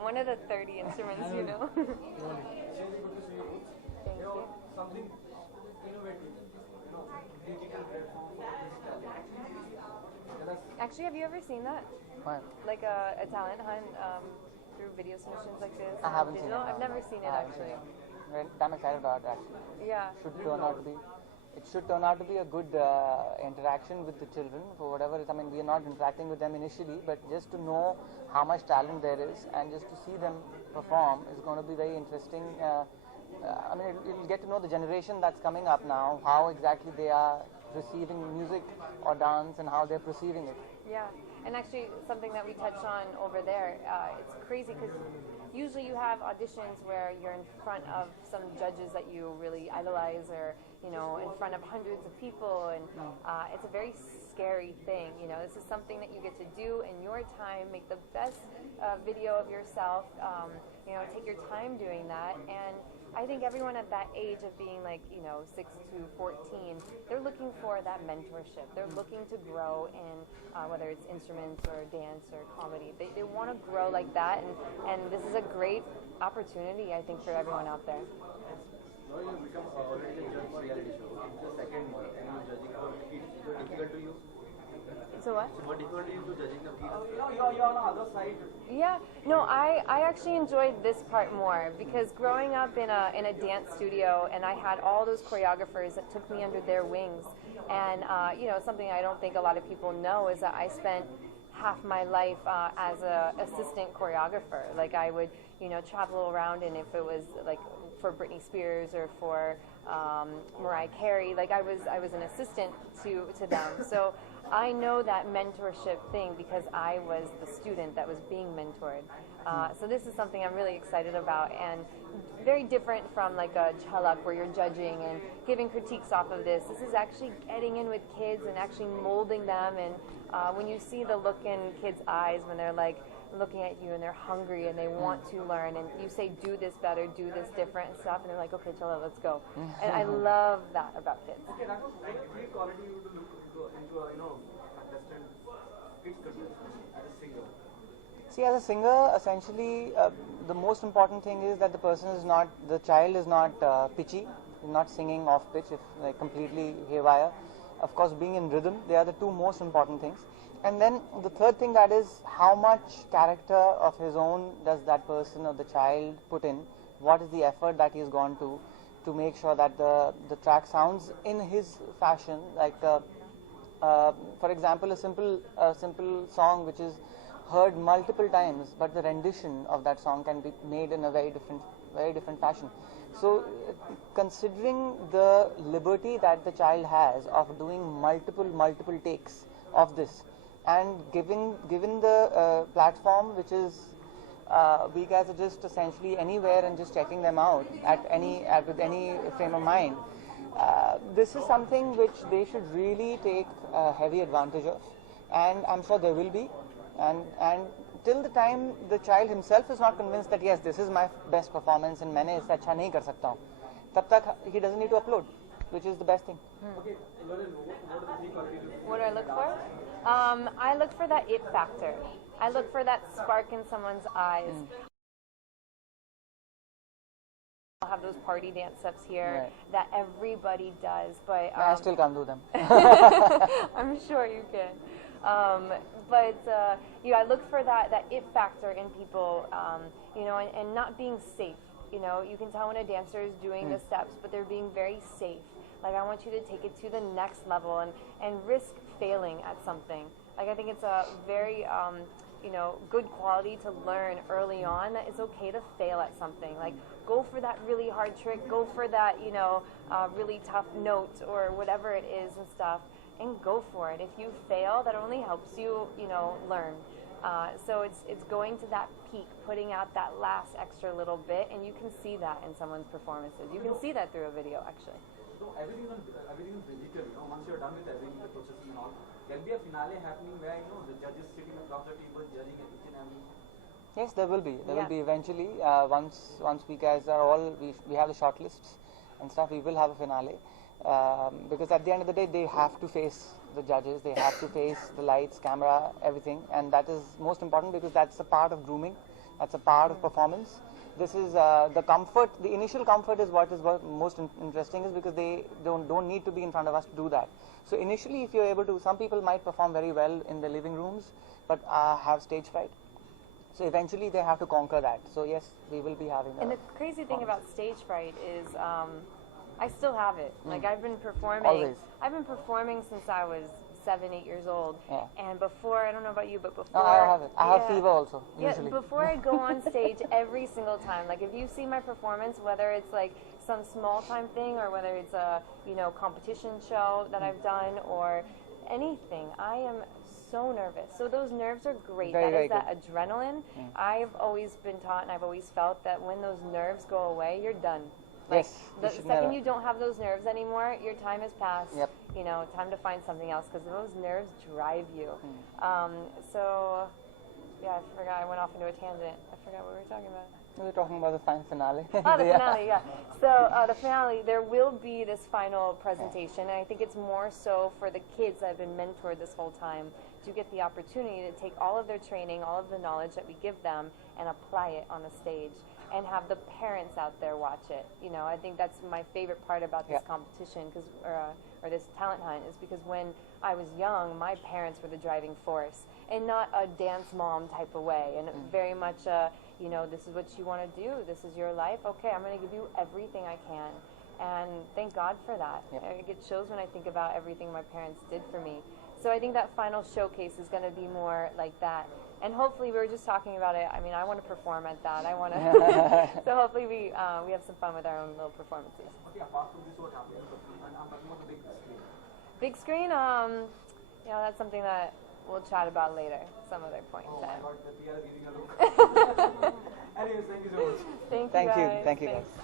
one of the 30 instruments, you know. Thank you. Something innovative, digital platform for digital. Actually, have you ever seen that? What? Like a talent hunt through video submissions like this? I haven't seen it. I've never seen it actually. I'm excited about it actually. Yeah. It should turn out to be a good interaction with the children for whatever it is. I mean, we are not interacting with them initially, but just to know how much talent there is and just to see them perform is going to be very interesting. I mean, you'll get to know the generation that's coming up now, how exactly they are receiving music or dance and how they're perceiving it. Yeah, and actually something that we touched on over there, it's crazy because usually you have auditions where you're in front of some judges that you really idolize or, you know, in front of hundreds of people, and it's a very scary thing. You know, this is something that you get to do in your time, make the best video of yourself, you know, take your time doing that. And I think everyone at that age of being like, you know, 6 to 14, they're looking for that mentorship. They're looking to grow in whether it's instruments or dance or comedy. They want to grow like that, and this is a great opportunity, I think, for everyone out there. Now you become already a judge for reality show. The second one, and you're judging for kids. Is it difficult to you? So what? So what difficult is to judging the kids? You're on the other side. Yeah, no, I actually enjoyed this part more because growing up in a dance studio, and I had all those choreographers that took me under their wings, and you know, something I don't think a lot of people know is that I spent half my life as a assistant choreographer. Like I would, you know, travel around, and if it was like for Britney Spears or for Mariah Carey, like I was an assistant to them. So I know that mentorship thing because I was the student that was being mentored. So this is something I'm really excited about, and very different from like a chalak where you're judging and giving critiques off of this. This is actually getting in with kids and actually molding them, and when you see the look in kids' eyes when they're like looking at you and they're hungry and they want to learn, and you say do this better, do this different and stuff, and they're like, okay, chala, let's go. And I love that about kids. Okay, Raghav, what quality you would look into you know, contestant kids contestant as a singer? See, as a singer, essentially, the most important thing is that the child is not pitchy, not singing off pitch, if like completely haywire. Of course, being in rhythm, they are the two most important things. And then the third thing, that is how much character of his own does that person or the child put in. What is the effort that he has gone to make sure that the track sounds in his fashion. Like, for example, a simple song which is heard multiple times, but the rendition of that song can be made in a very different fashion. So, considering the liberty that the child has of doing multiple takes of this, and given the platform which is we guys are just essentially anywhere and just checking them out with any frame of mind. This is something which they should really take heavy advantage of, and I'm sure there will be. And till the time the child himself is not convinced that yes, this is my best performance and मैंने इससे अच्छा नहीं कर सकता हूँ, तब तक he doesn't need to upload, which is the best thing. Okay, what do I look for? I look for that it factor. I look for that spark in someone's eyes. I'll have those party dance steps here that everybody does, but I still can't do them. I'm sure you can. But I look for that it factor in people, you know, and not being safe. You know, you can tell when a dancer is doing the steps, but they're being very safe. Like, I want you to take it to the next level and risk failing at something. Like, I think it's a very, you know, good quality to learn early on that it's okay to fail at something. Like, go for that really hard trick, go for that, you know, really tough note or whatever it is and stuff, and go for it. If you fail, that only helps you, you know, learn. So it's going to that peak, putting out that last extra little bit, and you can see that in someone's performances. You can see that through a video, actually. So everything is digital, you know, once you're done with everything, the processing and all, there'll be a finale happening where, you know, the judges sitting across the table judging each and every. Yes, there will be. There will be eventually. Once we guys are all, we have the shortlists and stuff, we will have a finale. Because at the end of the day, they have to face the judges, they have to face the lights, camera, everything, and that is most important because that's a part of grooming. That's a part of performance. This is the comfort. The initial comfort is what most interesting is because they don't need to be in front of us to do that. So initially, if you're able to, some people might perform very well in the living rooms, but have stage fright. So eventually, they have to conquer that. So yes, we will be having. And the crazy thing about stage fright is, I still have it. Like I've been performing. Always. I've been performing since I was 7, 8 years old. Yeah. And before, I don't know about you, but before. No, I have it. I have fever also. Usually. Yeah, before I go on stage every single time, like if you see my performance, whether it's like some small time thing or whether it's a, competition show that I've done or anything, I am so nervous. So those nerves are great. Very that adrenaline. I've always been taught and I've always felt that when those nerves go away, you're done. Like Yes, the you should second never. you don't have those nerves anymore, your time has passed. Yep. Time to find something else because those nerves drive you. So, yeah, I forgot. I went off into a tangent. I forgot what we were talking about. We were talking about the finale. Oh, the finale, yeah. So the finale, there will be this final presentation, and I think it's more so for the kids that have been mentored this whole time to get the opportunity to take all of their training, all of the knowledge that we give them, and apply it on the stage, and have the parents out there watch it. I think that's my favorite part about this competition, or this talent hunt, is because when I was young, my parents were the driving force, and not a dance mom type of way, and very much this is what you want to do, this is your life, okay, I'm going to give you everything I can. And thank God for that. I get chills when I think about everything my parents did for me. So I think that final showcase is going to be more like that. And hopefully, we were just talking about it. I mean, I want to perform at that. I want to. So hopefully, we have some fun with our own little performances. Okay, apart from this, what happened? I'm talking about the big screen. Big screen, that's something that we'll chat about later, some other point in time. Oh my God, the PR is giving a look. Anyways, thank you so much. Thank you, Thank you. guys. Thank you, Thanks. guys.